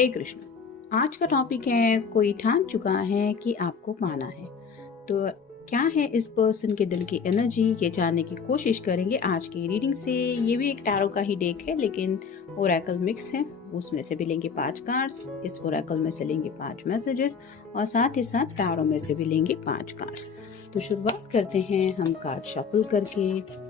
हरे कृष्ण। आज का टॉपिक है, कोई ठान चुका है कि आपको पाना है। तो क्या है इस पर्सन के दिल की एनर्जी, ये जानने की कोशिश करेंगे आज की रीडिंग से। ये भी एक टैरो का ही डेक है, लेकिन ओरेकल मिक्स है। उसमें से भी लेंगे 5 कार्ड्स, इस ओरेकल में से लेंगे 5 मैसेजेस और साथ ही साथ टैरो में से भी लेंगे 5 कार्ड्स। तो शुरुआत करते हैं हम कार्ड शफल करके।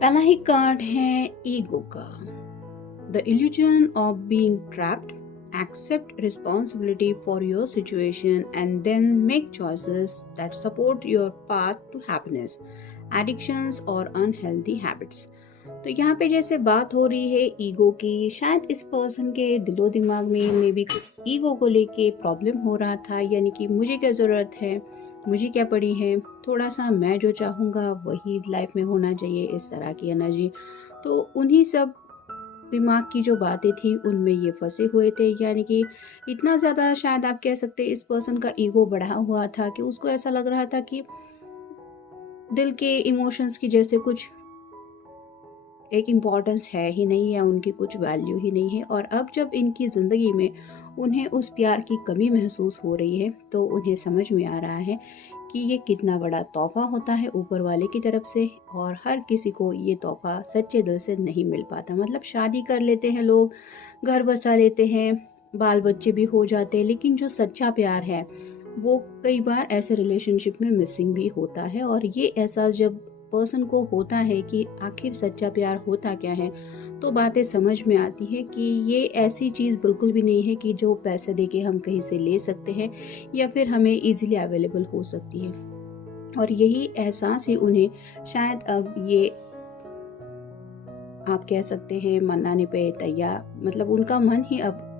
पहला ही कार्ड है ईगो का। The illusion of being trapped, accept responsibility for your situation and then make choices that support your path to happiness, addictions और अनहेल्दी हैबिट्स। तो यहाँ पे जैसे बात हो रही है ईगो की, शायद इस पर्सन के दिलो दिमाग में मे बी कुछ ईगो को लेके प्रॉब्लम हो रहा था, यानी कि मुझे क्या ज़रूरत है, मुझे क्या पड़ी है, थोड़ा सा मैं जो चाहूँगा वही लाइफ में होना चाहिए, इस तरह की एनर्जी। तो उन्हीं सब दिमाग की जो बातें थी उनमें ये फंसे हुए थे, यानी कि इतना ज़्यादा शायद आप कह सकते हैं इस पर्सन का ईगो बढ़ा हुआ था कि उसको ऐसा लग रहा था कि दिल के इमोशंस की जैसे कुछ एक इम्पॉर्टेंस है ही नहीं, या उनकी कुछ वैल्यू ही नहीं है। और अब जब इनकी ज़िंदगी में उन्हें उस प्यार की कमी महसूस हो रही है, तो उन्हें समझ में आ रहा है कि ये कितना बड़ा तोहफा होता है ऊपर वाले की तरफ से, और हर किसी को ये तोहफा सच्चे दिल से नहीं मिल पाता। मतलब शादी कर लेते हैं लोग, घर बसा लेते हैं, बाल बच्चे भी हो जाते हैं, लेकिन जो सच्चा प्यार है वो कई बार ऐसे रिलेशनशिप में मिसिंग भी होता है। और ये एहसास जब पर्सन को होता है कि आखिर सच्चा प्यार होता क्या है, तो बातें समझ में आती है कि ये ऐसी चीज़ बिल्कुल भी नहीं है कि जो पैसे देके हम कहीं से ले सकते हैं या फिर हमें इजीली अवेलेबल हो सकती है। और यही एहसास ही उन्हें शायद अब ये आप कह सकते हैं मनाने पे तैयार, मतलब उनका मन ही अब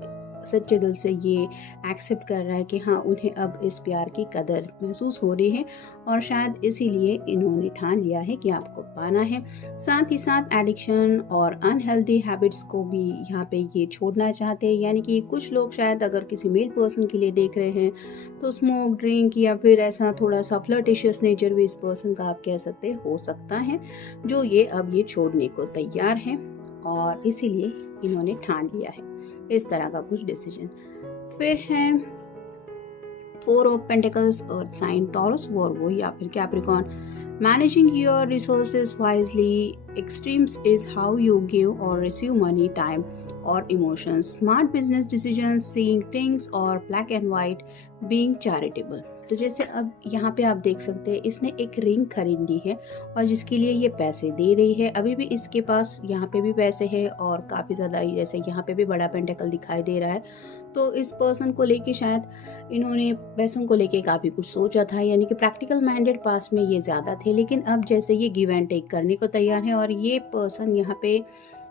सच्चे दिल से ये एक्सेप्ट कर रहा है कि हाँ, उन्हें अब इस प्यार की कदर महसूस हो रही है, और शायद इसीलिए इन्होंने ठान लिया है कि आपको पाना है। साथ ही साथ एडिक्शन और अनहेल्दी हैबिट्स को भी यहाँ पे ये छोड़ना चाहते हैं, यानी कि कुछ लोग शायद अगर किसी मेल पर्सन के लिए देख रहे हैं तो स्मोक ड्रिंक या फिर ऐसा थोड़ा सा फ्लर्टिशियस नेचर भी इस पर्सन का आप कह सकते हो सकता है, जो ये अब ये छोड़ने को तैयार है, और इसीलिए इन्होंने ठान लिया है इस तरह का कुछ डिसीजन। फिर है 4 of pentacles, earth sign, Taurus, Virgo या फिर Capricorn. Managing your resources wisely, extremes is how you give और रिसीव मनी, टाइम और emotions, smart business decision, seeing things और black and white, being charitable. तो जैसे अब यहाँ पे आप देख सकते हैं इसने एक रिंग खरीदी है और जिसके लिए ये पैसे दे रही है। अभी भी इसके पास यहाँ पे भी पैसे हैं और काफ़ी ज़्यादा, जैसे यहाँ पे भी बड़ा पेंटिकल दिखाई दे रहा है। तो इस पर्सन को लेके शायद इन्होंने पैसों को लेके काफ़ी कुछ सोचा था, यानी कि प्रैक्टिकल माइंडेड पास में ये ज़्यादा थे, लेकिन अब जैसे ये गिव एंड टेक करने को तैयार है और ये पर्सन यहाँ पे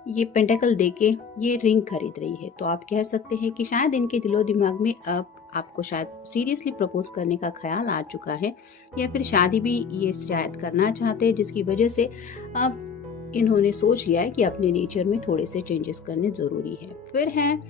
ये पेंटिकल देके ये रिंग खरीद रही है। तो आप कह सकते हैं कि शायद इनके दिलो दिमाग में अब आपको शायद सीरियसली प्रपोज करने का ख्याल आ चुका है, या फिर शादी भी ये शायद करना चाहते हैं, जिसकी वजह से अब इन्होंने सोच लिया है कि अपने नेचर में थोड़े से चेंजेस करने ज़रूरी है। फिर है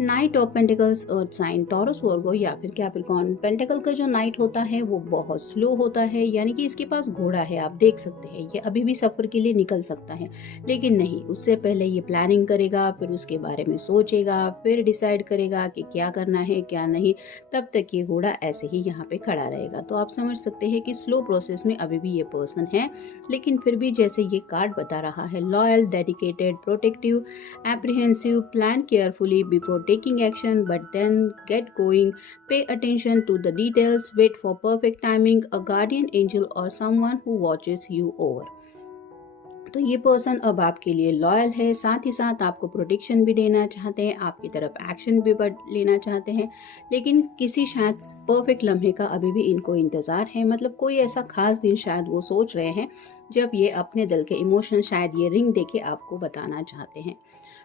knight of pentacles, earth sign Taurus Virgo या फिर कैप्रिकॉर्न। पेंटिकल का जो नाइट होता है वो बहुत स्लो होता है, यानी कि इसके पास घोड़ा है, आप देख सकते हैं ये अभी भी सफ़र के लिए निकल सकता है, लेकिन नहीं, उससे पहले ये प्लानिंग करेगा, फिर उसके बारे में सोचेगा, फिर डिसाइड करेगा कि क्या करना है क्या नहीं, तब तक ये घोड़ा ऐसे ही यहाँ पे खड़ा रहेगा। तो आप समझ सकते हैं कि स्लो प्रोसेस में अभी भी ये पर्सन है, लेकिन फिर भी जैसे ये कार्ड बता रहा है, loyal, dedicated, protective, apprehensive, plan carefully before taking action, but then get going, pay attention to the details, wait for perfect timing, a guardian angel or someone who watches you over। तो ये person अब आपके लिए loyal है, साथ ही साथ आपको protection भी देना चाहते हैं, आपकी तरफ एक्शन भी लेना चाहते हैं, लेकिन किसी शायद परफेक्ट लम्हे का अभी भी इनको इंतज़ार है। मतलब कोई ऐसा खास दिन शायद वो सोच रहे हैं जब ये अपने दिल के इमोशन शायद ये रिंग देके आपको बताना चाहते हैं।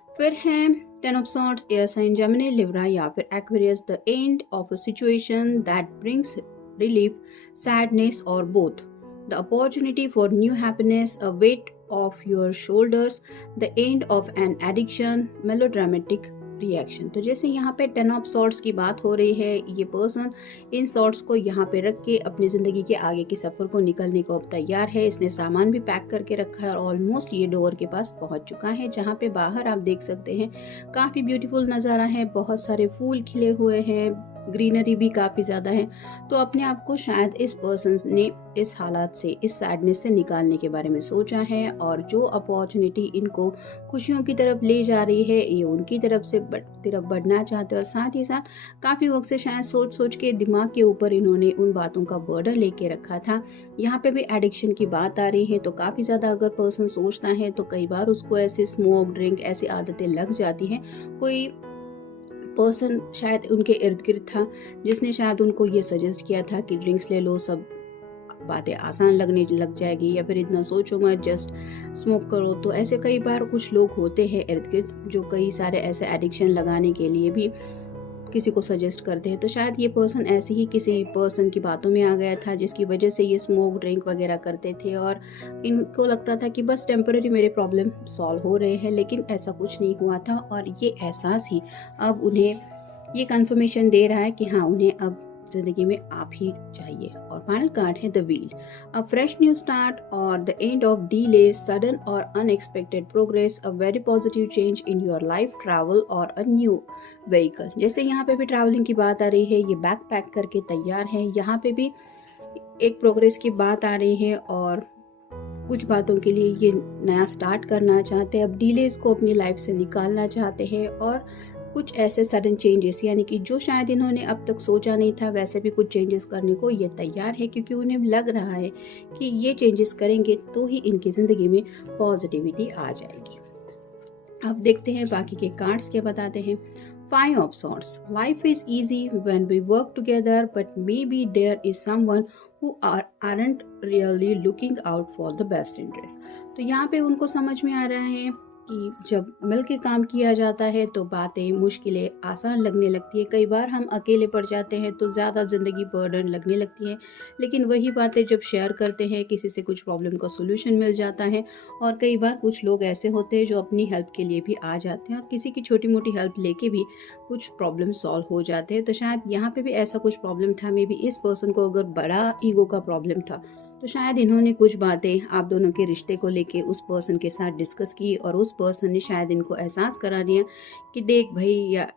फिर है ten of swords, air sign Gemini, Libra या फिर Aquarius, the end of a situation that brings relief, sadness और both, the opportunity for new happiness, a weight of your shoulders, the end of an addiction, melodramatic reaction. तो जैसे यहाँ पे ten of swords की बात हो रही है, ये पर्सन इन सॉर्ड्स को यहाँ पे रख के अपनी ज़िंदगी के आगे के सफ़र को निकलने को अब तैयार है। इसने सामान भी पैक करके रखा है और ऑलमोस्ट ये डोर के पास पहुँच चुका है, जहाँ पे बाहर आप देख सकते हैं काफ़ी ब्यूटीफुल नज़ारा है, बहुत सारे फूल खिले हुए हैं, ग्रीनरी भी काफ़ी ज़्यादा है। तो अपने आप को शायद इस पर्सन ने इस हालात से, इस सैडनेस से निकालने के बारे में सोचा है, और जो अपॉर्चुनिटी इनको खुशियों की तरफ ले जा रही है ये उनकी तरफ बढ़ना चाहते हैं। और साथ ही साथ काफ़ी वक्त से शायद सोच के दिमाग के ऊपर इन्होंने उन बातों का बर्डन लेके रखा था। यहाँ पे भी एडिक्शन की बात आ रही है, तो काफ़ी ज़्यादा अगर पर्सन सोचता है तो कई बार उसको ऐसे स्मोक ड्रिंक ऐसी आदतें लग जाती हैं। कोई पर्सन शायद उनके इर्द गिर्द था जिसने शायद उनको ये सजेस्ट किया था कि ड्रिंक्स ले लो, सब बातें आसान लगने लग जाएगी, या फिर इतना सोचो मत, जस्ट स्मोक करो। तो ऐसे कई बार कुछ लोग होते हैं इर्द गिर्द जो कई सारे ऐसे एडिक्शन लगाने के लिए भी किसी को सजेस्ट करते हैं। तो शायद ये पर्सन ऐसे ही किसी पर्सन की बातों में आ गया था जिसकी वजह से ये स्मोक ड्रिंक वगैरह करते थे, और इनको लगता था कि बस टेम्पररी मेरे प्रॉब्लम सॉल्व हो रहे हैं, लेकिन ऐसा कुछ नहीं हुआ था। और ये एहसास ही अब उन्हें ये कंफर्मेशन दे रहा है कि हाँ, उन्हें अब जिंदगी में आप ही चाहिए। और फाइनल कार्ड है the wheel, a fresh new start और the end of delay, sudden और unexpected progress, a very positive change in your life, travel और अ न्यू व्हीकल। जैसे यहाँ पे भी ट्रैवलिंग की बात आ रही है, ये बैग पैक करके तैयार है। यहाँ पे भी एक प्रोग्रेस की बात आ रही है और कुछ बातों के लिए ये नया स्टार्ट करना चाहते हैं, अब डिलेज को अपनी लाइफ से निकालना चाहते हैं, और कुछ ऐसे सडन चेंजेस, यानी कि जो शायद इन्होंने अब तक सोचा नहीं था वैसे भी कुछ चेंजेस करने को ये तैयार है, क्योंकि उन्हें लग रहा है कि ये चेंजेस करेंगे तो ही इनकी ज़िंदगी में पॉजिटिविटी आ जाएगी। अब देखते हैं बाकी के कार्ड्स क्या बताते हैं। Five of Swords, life is easy when we work together, but maybe there is someone who aren't really looking out for the best interest। तो यहाँ पे उनको समझ में आ रहा है कि जब मिल के काम किया जाता है तो बातें, मुश्किलें आसान लगने लगती है। कई बार हम अकेले पड़ जाते हैं तो ज़्यादा ज़िंदगी बर्डन लगने लगती है, लेकिन वही बातें जब शेयर करते हैं किसी से कुछ प्रॉब्लम का सोल्यूशन मिल जाता है। और कई बार कुछ लोग ऐसे होते हैं जो अपनी हेल्प के लिए भी आ जाते हैं और किसी की छोटी मोटी हेल्प लेके भी कुछ प्रॉब्लम सॉल्व हो जाते हैं। तो शायद यहाँ पे भी ऐसा कुछ प्रॉब्लम था, मे बी इस पर्सन को अगर बड़ा ईगो का प्रॉब्लम था तो शायद इन्होंने कुछ बातें आप दोनों के रिश्ते को लेके उस पर्सन के साथ डिस्कस की, और उस पर्सन ने शायद इनको एहसास करा दिया कि देख भाई, या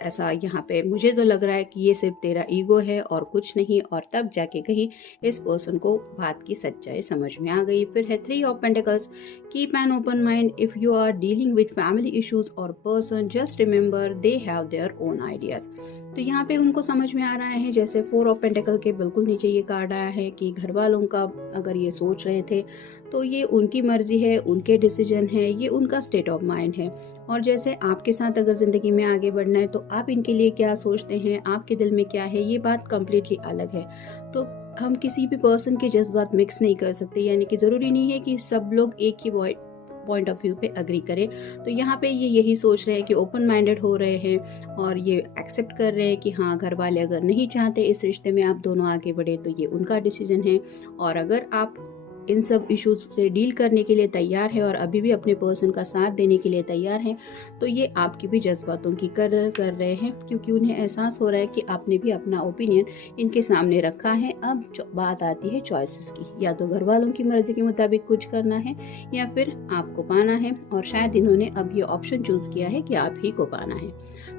ऐसा यहाँ पे मुझे तो लग रहा है कि ये सिर्फ तेरा ईगो है और कुछ नहीं। और तब जाके कहीं इस पर्सन को बात की सच्चाई समझ में आ गई। फिर है three of pentacles, keep an open mind if you are dealing with family issues और person, just remember they have their own ideas. तो यहाँ पे उनको समझ में आ रहा है, जैसे फोर ऑफ पेंटिकल के बिल्कुल नीचे ये कार्ड आया है कि घर वालों का अगर ये सोच रहे थे तो ये उनकी मर्जी है, उनके डिसीजन है, ये उनका स्टेट ऑफ माइंड है। और जैसे आपके साथ अगर ज़िंदगी में आगे बढ़ना है तो आप इनके लिए क्या सोचते हैं, आपके दिल में क्या है, ये बात कम्प्लीटली अलग है। तो हम किसी भी पर्सन के जज्बात मिक्स नहीं कर सकते, यानी कि ज़रूरी नहीं है कि सब लोग एक ही पॉइंट ऑफ व्यू पे अग्री करें। तो यहाँ पे ये यही सोच रहे हैं कि ओपन माइंडेड हो रहे हैं और ये एक्सेप्ट कर रहे हैं कि हाँ, घर वाले अगर नहीं चाहते इस रिश्ते में आप दोनों आगे बढ़े तो ये उनका डिसीजन है। और अगर आप इन सब इश्यूज से डील करने के लिए तैयार है और अभी भी अपने पर्सन का साथ देने के लिए तैयार हैं, तो ये आपकी भी जज्बातों की कदर कर रहे हैं, क्योंकि उन्हें एहसास हो रहा है कि आपने भी अपना ओपिनियन इनके सामने रखा है। अब बात आती है चॉइसेस की, या तो घर वालों की मर्जी के मुताबिक कुछ करना है या फिर आपको पाना है, और शायद इन्होंने अब ये ऑप्शन चूज किया है कि आप ही को पाना है।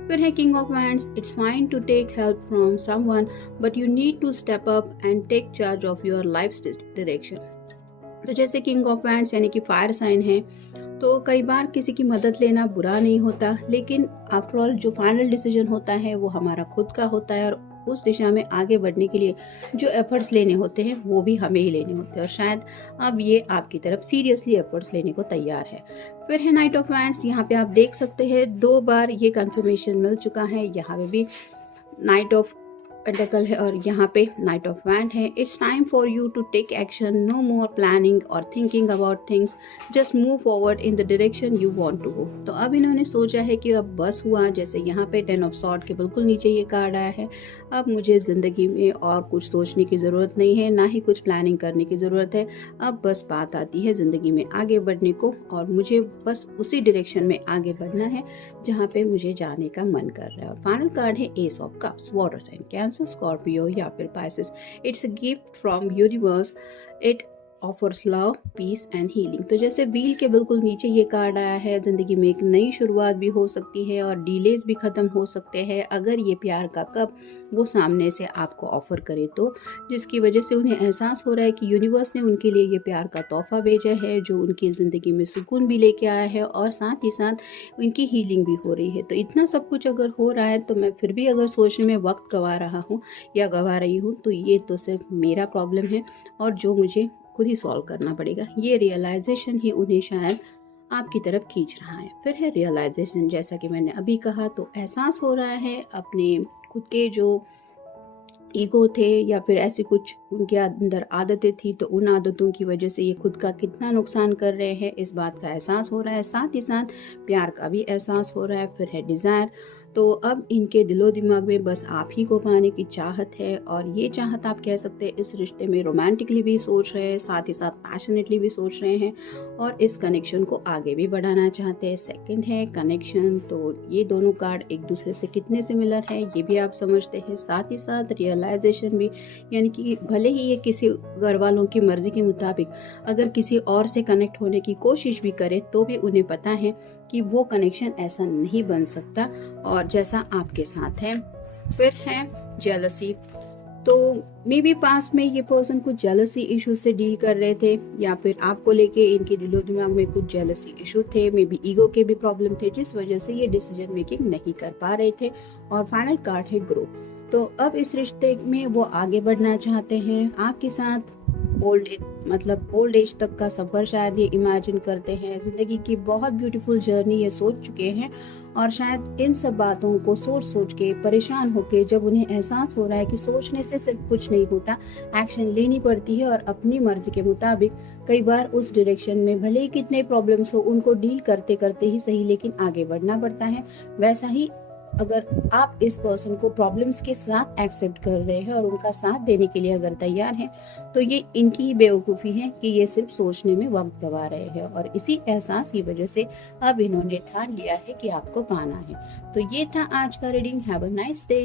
फिर है king of wands. It's fine to take help from someone, but you need to step up and take charge of your life direction. तो जैसे किंग ऑफ वैंड्स यानी कि फायर साइन है, तो कई बार किसी की मदद लेना बुरा नहीं होता, लेकिन आफ्टर ऑल जो फाइनल डिसीजन होता है वो हमारा खुद का होता है, और उस दिशा में आगे बढ़ने के लिए जो एफर्ट्स लेने होते हैं वो भी हमें ही लेने होते हैं, और शायद अब ये आपकी तरफ सीरियसली एफर्ट्स लेने को तैयार है। फिर है नाइट ऑफ वैंड्स। यहाँ पे आप देख सकते हैं 2 बार ये कंफर्मेशन मिल चुका है, यहाँ पे भी नाइट ऑफ पेंटिकल है और यहाँ पे नाइट ऑफ वैंड है। It's time for you to take action, no more planning और thinking about things, just move forward in the direction you want to go. तो अब इन्होंने सोचा है कि अब बस हुआ, जैसे यहाँ पे 10 ऑफ सॉर्ड के बिल्कुल नीचे ये कार्ड आया है, अब मुझे ज़िंदगी में और कुछ सोचने की ज़रूरत नहीं है, ना ही कुछ प्लानिंग करने की ज़रूरत है। अब बस बात आती है ज़िंदगी में आगे बढ़ने को, और मुझे बस उसी डायरेक्शन में आगे बढ़ना है जहाँ पे मुझे जाने का मन कर रहा है। और फाइनल कार्ड है ace of cups, water sign, Cancer, Scorpio या फिर Pisces. It's a gift from universe, it offers love, peace and healing. तो जैसे व्हील के बिल्कुल नीचे ये कार्ड आया है, ज़िंदगी में एक नई शुरुआत भी हो सकती है और डिलेज भी ख़त्म हो सकते हैं अगर ये प्यार का कप वो सामने से आपको ऑफ़र करे तो, जिसकी वजह से उन्हें एहसास हो रहा है कि यूनिवर्स ने उनके लिए ये प्यार का तोहफ़ा भेजा है जो उनकी ज़िंदगी में सुकून भी लेके आया है और साथ ही साथ उनकी हीलिंग भी हो रही है। तो इतना सब कुछ अगर हो रहा है तो मैं फिर भी अगर सोचने में वक्त गंवा रहा हूँ या गंवा रही हूँ, तो ये तो सिर्फ मेरा प्रॉब्लम है और जो मुझे खुद ही सॉल्व करना पड़ेगा। ये रियलाइजेशन ही उन्हें शायद आपकी तरफ खींच रहा है। फिर है रियलाइजेशन, जैसा कि मैंने अभी कहा, तो एहसास हो रहा है अपने खुद के जो ईगो थे या फिर ऐसी कुछ उनके अंदर आदतें थी, तो उन आदतों की वजह से ये खुद का कितना नुकसान कर रहे हैं, इस बात का एहसास हो रहा है। साथ ही साथ प्यार का भी एहसास हो रहा है। फिर है डिज़ायर, तो अब इनके दिलो दिमाग में बस आप ही को पाने की चाहत है, और ये चाहत आप कह सकते हैं इस रिश्ते में रोमांटिकली भी सोच रहे हैं, साथ ही साथ पैशनेटली भी सोच रहे हैं और इस कनेक्शन को आगे भी बढ़ाना चाहते हैं। सेकंड है कनेक्शन, तो ये दोनों कार्ड एक दूसरे से कितने सिमिलर है ये भी आप समझते हैं। साथ ही साथ रियलाइजेशन भी, यानी कि भले ही ये किसी घर वालों की मर्जी के मुताबिक अगर किसी और से कनेक्ट होने की कोशिश भी करे तो भी उन्हें पता है कि वो कनेक्शन ऐसा नहीं बन सकता और जैसा आपके साथ है। फिर है जेलसी, तो मे बी पास में ये पर्सन कुछ जेलसी इशू से डील कर रहे थे या फिर आपको लेके इनके दिलो दिमाग में कुछ जेलसी इशू थे, मे बी ईगो के भी प्रॉब्लम थे जिस वजह से ये डिसीजन मेकिंग नहीं कर पा रहे थे। और फाइनल कार्ड है ग्रो, तो अब इस रिश्ते में वो आगे बढ़ना चाहते हैं आपके साथ। ओल्ड एज तक का सफ़र शायद ये इमेजिन करते हैं, ज़िंदगी की बहुत ब्यूटीफुल जर्नी ये सोच चुके हैं, और शायद इन सब बातों को सोच सोच के परेशान होके जब उन्हें एहसास हो रहा है कि सोचने से सिर्फ कुछ नहीं होता, एक्शन लेनी पड़ती है और अपनी मर्जी के मुताबिक कई बार उस डायरेक्शन में भले ही कितने प्रॉब्लम्स हो उनको डील करते करते ही सही लेकिन आगे बढ़ना पड़ता है। वैसा ही अगर आप इस पर्सन को प्रॉब्लम्स के साथ एक्सेप्ट कर रहे हैं और उनका साथ देने के लिए अगर तैयार हैं, तो ये इनकी ही बेवकूफ़ी है कि ये सिर्फ सोचने में वक्त गंवा रहे हैं, और इसी एहसास की वजह से अब इन्होंने ठान लिया है कि आपको पाना है। तो ये था आज का reading. Have a nice day.